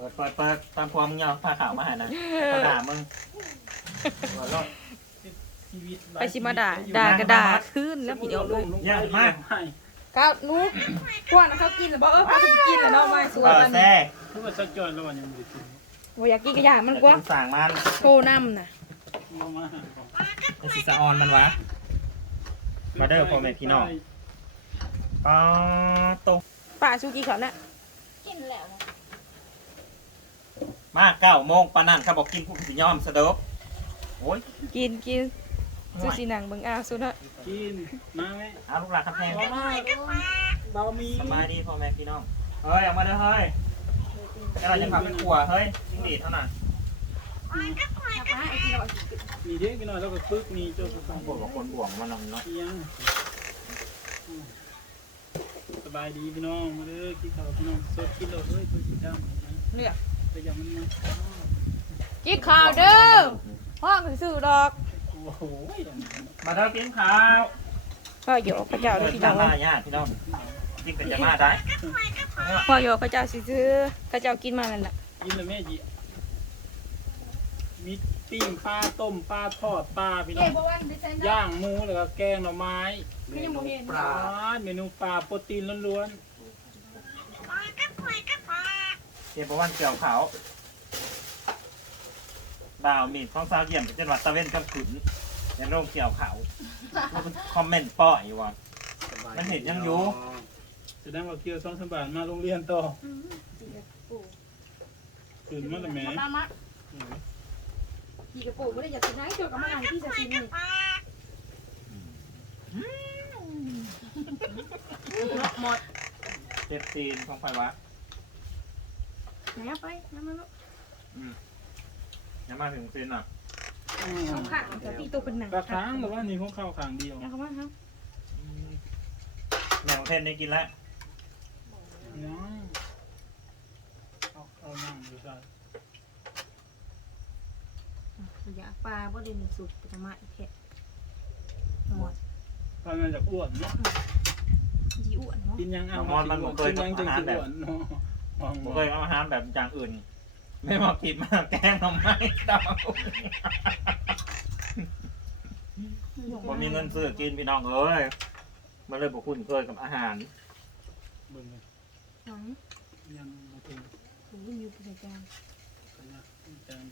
ปิดเปิดเปิดตามความมึงยาวผ้าขาวมาหานะผ้าด่ามึงเปิดรถชีวิตไปสิมาด่าด่ากระดาษขึ้นแล้วพี่เดียวลงยากมากก้าวนุ๊กพวกนั้นเขากินหรือเปล่าเออเขาจะกินแล้วเนาะไม่สวเปิยดมันแซ่คือว่าสักจอยแล้ววันยังไม่ได้กินบ่อยากกินกระยามันกว่าสั่งมันโชน้ำน่ะมามาไอซิสะออนมันวะมาเด้อพ่อแม่พี่น้องป้าโตป้าชูกี่เขาน่ะกินแล้ว มาเก้าโมงปานนั่นเขาบอกกินผู้สิยอมสะดบโอ้ยกินกินซูสีหนังเบิ่งอ้าวสุดฮะกินมาไหมเอาลูกหลานครับแพงมามาเบามีสบายดีพ่อแม่พี่น้องเฮ้ยออกมาเด้อเฮ้ยแล้วเราจะพาไปขัวเฮ้ยจิ้งหรีดเท่านั้นมีเด็กมีน้อยแล้วก็ปึ๊กมีเจ้าก็ต้ต้อองงบบวอกกกับคนบ่วงมันนำเนาะเอียงสบายดีพี่น้องมาเด้อกินข้าวพี่น้องสดกินเลยเฮ้ยเพื่อสิจ้าเลือก แต่ยังมันมากินข้าวเด้อห้องซื่อๆดอกโอ้โหมาเด้อกินข้าวพ่อโยกพระเจ้าเปิเด้อดพี่ตาน้องมาญาติพี่น้องกินเป็นจะมาได้พ่อโยกพระเจ้าซื่อๆพระเจ้ากินมานั่นแหละกินเลยแม่จีมีปิ้งปลาต้มปลาทอดปลาพี่น้องย่างหมูแล้วก็แกงหน่อไม้ปลาเมนูปลาโปรตีนล้วน เจ็บประวันเกี่ยวเขาบ่าวมีดของสาวเยี่ยมเป็นจังหวัดตะเวนกับขุนในโรงเกี่ยวเขาคอมเมนต์ป้อยว่ะ มันเห็นยังอยู่ๆแสดงว่าเกี่ยวสองสามบาทมาโรงเรียนต่อตื่นมาแต่แม่ตามมาขี่กระปูไม่ได้อยากกินไหนเจอกับมันที่จะกินนี่หมดเจ็บซีนของไฟวะ ไหนไปน้ำมันลูกยังมาถึงซีนอะสองข้างจะตีตัวเป็นหนังปลาค้างแต่ว่านี่ของข้าวขางเดียวนะเขาว่าครับแมวเทนได้กินแล้วเนาะเอาเอานั่งดูซะอยากปลาบ่ได้มีสุดจะมาอีกแค่หมดปลาเงินจากอ้วนเนาะยีอ้วนเนาะกินยังเอากินยังจังสิอ้วนเนาะ มองผมเคยเอาอาหารแบบอย่างอื่น ไม่มากินมากแกงทำไมดาวผมมีเงินซื้อกินพี่น้องเอ้ยมาเลยบอกคุณเคยกับอาหารเบิ่งหนังยังมาถึงถึงอยู่ในจานกันนะจาน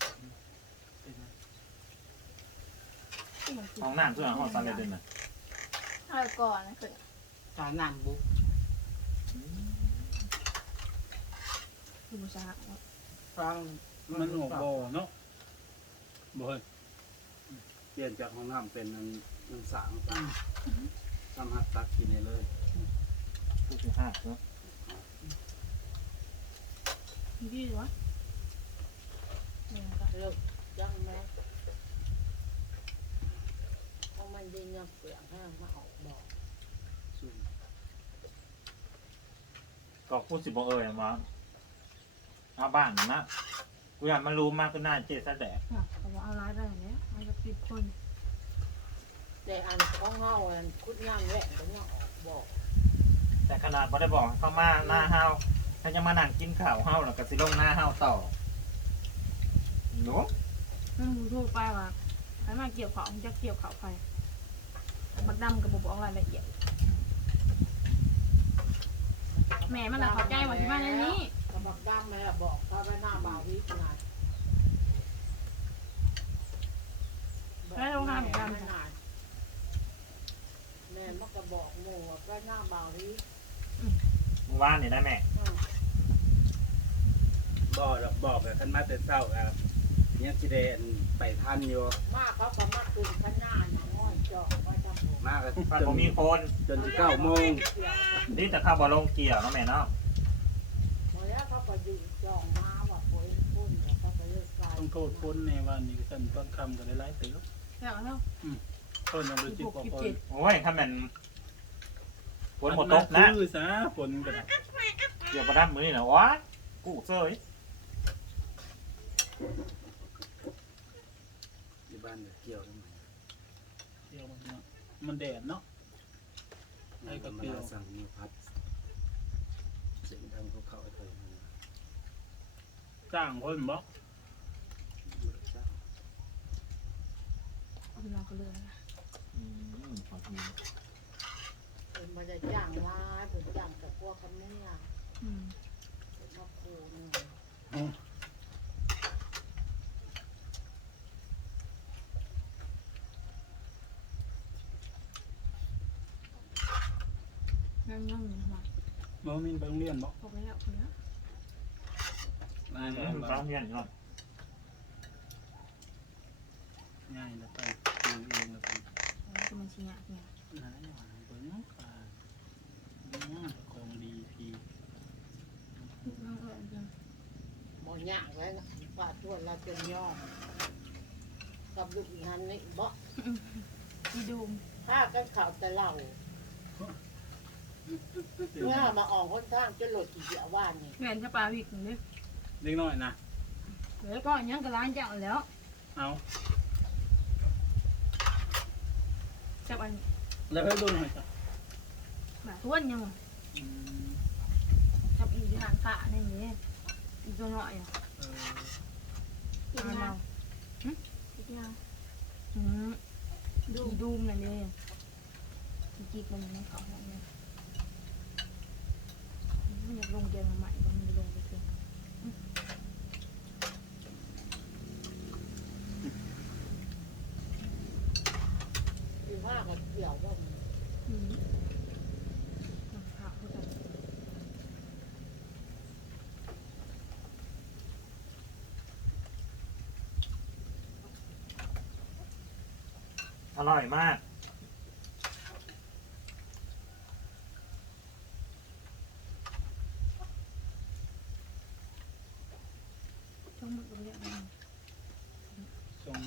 ห้องน้ำเสื้อห้องซันเลยเดินน่ะเอาก่อนนะคือตาหนังบุก คือบูชาฟังมันหัวบ่อเนาะบ่เฮ้ยเปลี่ยนจากห้องน้ำเป็นน้ำน้ำสางทำหัดตักกินได้เลยผู้สิบห้าเนาะดีวะเลิกยังไหมเพราะมันดินยังเปลือกห้างมาออกบอกซุ่มก็พูดสิบบอกเอ้ยมา เอาบ้านนะกูอยากมารู้มากก็น่าเจ๊ซะแดกแต่ว่าเอาร้ายไปแบบนี้เอาจะปิดคนแต่อันของเฮาอันคุดย่างแหละก็ยังออกบอกแต่ขนาดพอได้บอกให้เขามาหน้าเฮาถ้าจะมานั่งกินข้าวเฮาแล้วก็สิลงหน้าเฮาต่อหนูนั่นมูโทรไปว่าใครมาเกี่ยวเขามันจะเกี่ยวเขาใครบักดำกับบอกรายละเอียดแม่มันน่ะเข้าใจว่าที่มาในนี้กระ บอกดำแม่บอกถ้าไปหน้าบ่าววิขนาดแล้วเราห้ามกันขนาดแม่มันก็บอกโม่ว่าไปหน้าบ่าววิมึงว่านี่ได้แม่บ่ดอกบอกกับท่านมาแต่เช้าครับยังสิได้อันไปทันอยู่มากเขาก็มาคุนข้างหน้าหนังอ้อยจอกไว้ทำผมมากจมันนผมมีคนจนสิเก้าโมงนี่จะเข้าบ่ลงเกี่ยวเนาะแม่เนาะ หมดแล้วเขาก็อยู่ จองมาว่าโอยพุ่นแล้วเขาก็เลิกไปต้องโทษคนในวันนี้กันต้นคำกันได้หลายเติบแล้วเนาะต้นยังบ่สิสิบบหกกว่าสิบคนเจ็ดโอ้ยถ้าแมันฝนหมดตกนะคือซะฝนก็ได้เดี๋ยวประดับมือนี่นะวะกูเซยอยู่บ้านก็เกี่ยวทั้งหมดเที่ยวมันเนาะมันแดดเนาะให้กับเกี่ยวมาสั่งมีพัดเสียงดังเขาเข้า ไปเถอะจ้างคนบ่เอาเราก็เลยนะอืมขอบคุณเป็นมาจะจ้างมาเป็นจ้างกับพวกกันเนี่ยอืมเป็นมาคูนี่นั่งนั่งอยู่มาบ่มีไปโรงเรียนบ่ พอไปแล้วพอแล้ว นายอืบ่มบ่ฟ้าเมียนก่อนง่ายแล้วไปดูเองแล้วไปคือมันชิงะเนี่ยนั่นแหละว่าเบิ่งค่ะนี่ของดีพี่นั่งเออจังหมอยากไว้นะป้าทวดเราจะย่อมกับลูกอีหันนี่บ่อีดูมผ้ากันข่าวแต่เราเมื่อมาออกคนทางจะหลดอีเดียวว่านนี่แม่นจะปลาวิกหนึ่งดิ เล็กน้อยนะเดี๋ยวก็ยังก็ล้างเจ้าแล้วเอาจับอันแล้วให้ดูหน่อยจ้ะหมาทวนยังอืมจับอีกหางขาในนี้อีกตัวน้อยอะเออกินเรากินยาอืมดูดูมนั่นเลยจิกมันไม่เขาห้องเนี่ยมันอยากลงเกมใหม่ก็มันลงไปเถอะ คือผ้า กี่ยวว่าอืมมันขาวกันอร่อยมาก ช่องมือตรงนี้มัน ส่ง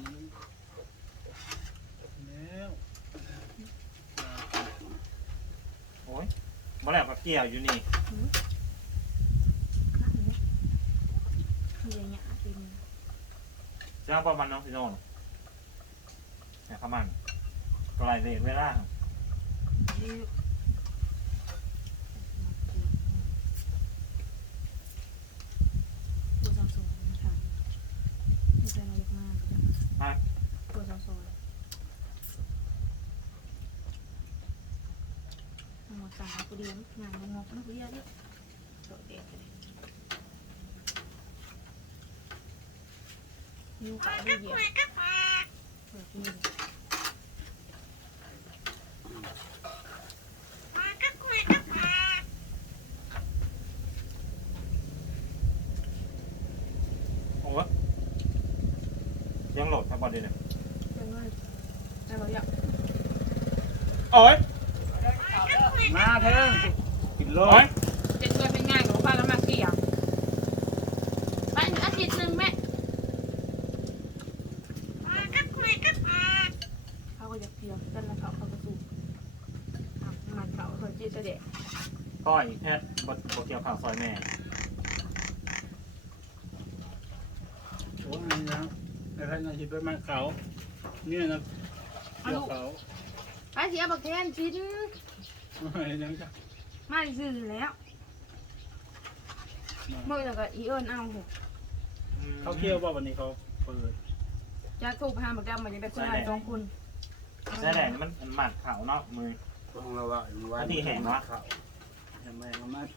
แล้ว โอ้ย บ่แล้วก็เกี่ยวอยู่นี่หนักเลยมีอะไรเงี้ยกินเจ้าประมาณน้องสิโนนแต่ขมันก็ไรเวทเวลาที่ตัวซัมซุงนะคะมีใจเราเยอะมาก ฮะ ตัวซัมซุง หมดสายกูเดียมงานงกนะกูเดียดิโดดเด็ดเลยยูขาได้เหยียบเปิดนี่โอ้ยยังโหลดทั้งบอลเลยเนี่ยเป็นเลยแต่เราอยากโอ้ย มาเถิงกินโลโอ้ยยเจ็ดเดือนเป็นง่ายกับป้าแล้วมาเกี่ยวไปอาทิตย์หนึ่งแม่เขาก็จะเกี่ยวกันแล้วเขาเขาก็สูบมันเขาเขาจีจะเด็ดก้อยแค่บดบดเกี่ยวข่าวซอยแม่โอ้ยนี่นะอะไรนะคิดไปมาเขาเนี่ยนะเกี่ยวเขา ไปเสียบักแทนชิ้นไม่ ยังจ้ะมาซื้อแล้วเมื่อแล้วก็อีเอิญเอาหกเขาเกี่ยวว่าวันนี้เขาเปิดจะถูกพาบักดำมันจะได้คนละสองคนแสดงมันมันหมัดเข่าเนาะมือต้องระวังไว้อันนี้แห้งวะเขาทำไมมามัด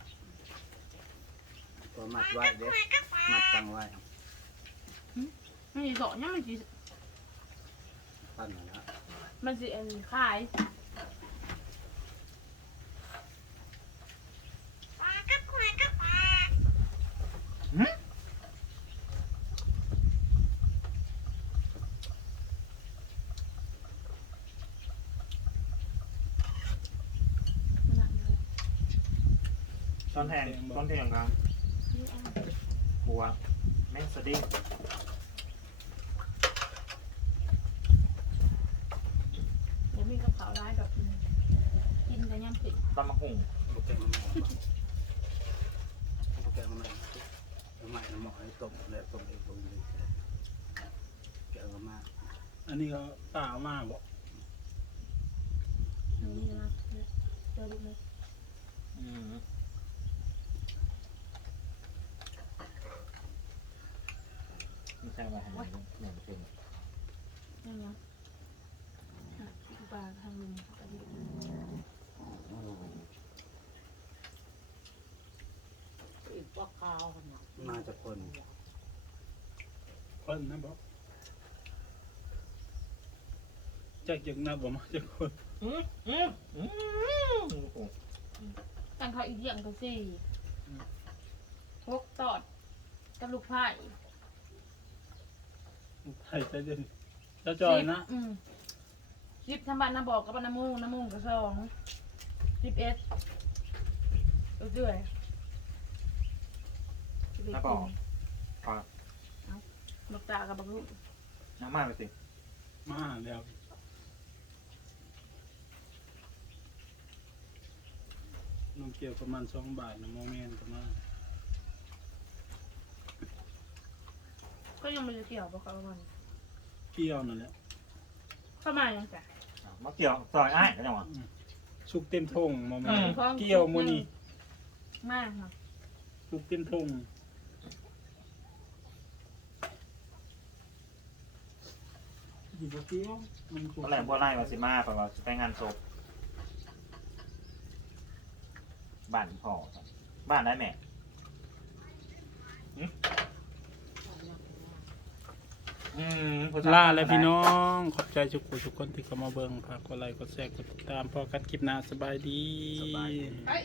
ก็มัดไว้เด้มัดตั้งไว้มันสิสอนยังมันสิปั้นนะมันสิอันขาย ตอ นแทงตอนแทงครับบัวแม่งสดิ้งเดี๋ยวมีกระเป๋าร้ายแบบกินแต่ย่ำผิดตำมะหุ่งโอเคมาหมอโอเคมาหมอเอาใหม่น้ำหมอให้ต้มแล้วต้มเองต้มเองแกะมาอันนี้ก็ป่ามาบอก อันนี้นะเจอลูกเลย อืม ใช่ไหมฮะเหมือนเป็นยังไงปลาทางลุงอีกว่าข้าวขนาดมาจากคนคนนะบอกจากยังนับบ่มาจากคนอืมอืมอืมตั้งเขาอีกอย่างก็สี่พกตอดกับลูกไผ่ ไทยจะเด่นจะจอยนะอืมสิบทำบ้านน้ำบอกกับบ้านน้ำมูกน้ำมูกก็สองสิบเอ็ดเรื่อยๆแล้วบอกพอบักตากับบักลูกน้ำมากไปสิมาแล้วน้องเกี่ยวประมาณสองบาทนะโมเมนต์ประมาณ ก็ยังไม่ได้เกี่ยวกับเขาวันเกี่ยวนั่นแหละเข้ามายังจ้ะ มาเกี่ยวซอยอ้ายก็ยังวะสุกเต็มทงโมเมนอืต์มเกี่ยวโมนี่มากค่ะสุกเต็มทงอยู่บ่เกี่ยวมันสุตอนแรกบัวไล่มาสิมาเพราะว่าสิไปงานศพบ้านพ่อบ้านได้แม่ อืมผู้ชยลาแล้วพี่น้อง ขอบใจทุกคนทุกคนที่เข้ามาเบิ่งฝากกดไลค์กดแชร์กดติดตามพอกันคลิปหน้าสบายดี สบายดีไอ้